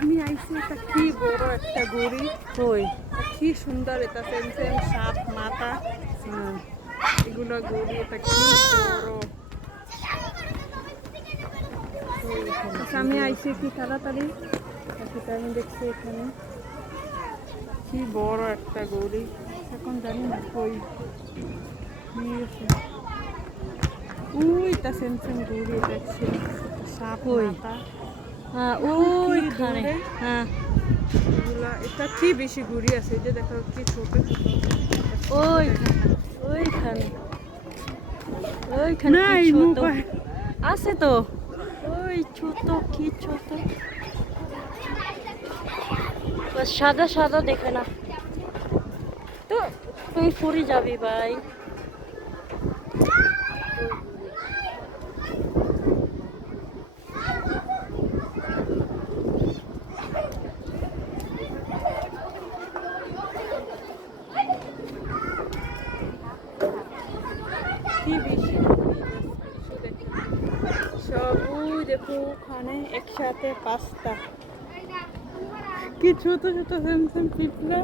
আমি আইছি, এটা কি বড় একটা গড়ি। কই? কি সুন্দর, এটা সেম সেম সাপ মাথা। এগুলো গড়ি, এটা কি বড়। আচ্ছা, আমি আইছি কি তাড়াতাড়ি, সেটা আমি দেখছি এখানে কি বড় একটা গড়ি। এখন জানি না কই নিয়েছে। ওইটা সেম সেম গড়ি দেখছি, সাপ কই? মাথা। ওইখানে। হ্যাঁ, এগুলা, এটা কি বেশি ঘুরি আছে, এই যে দেখো কি ছোট ছোট। ওইখানে ওইখানে ওইখানে কি নাই ছোট মোবাইল। আছে তো। ওই ছোট, কি ছোট, বাস সাদা সাদা দেখে না তো। তুই পড়ে যাবি ভাই। কি বেশি ঘুরি আছে, কিছু দেখো না। সব ওই দেখো ওখানে একসাথে পাঁচটা, কি ছোট ছোট সেম সেম পিঁপড়া।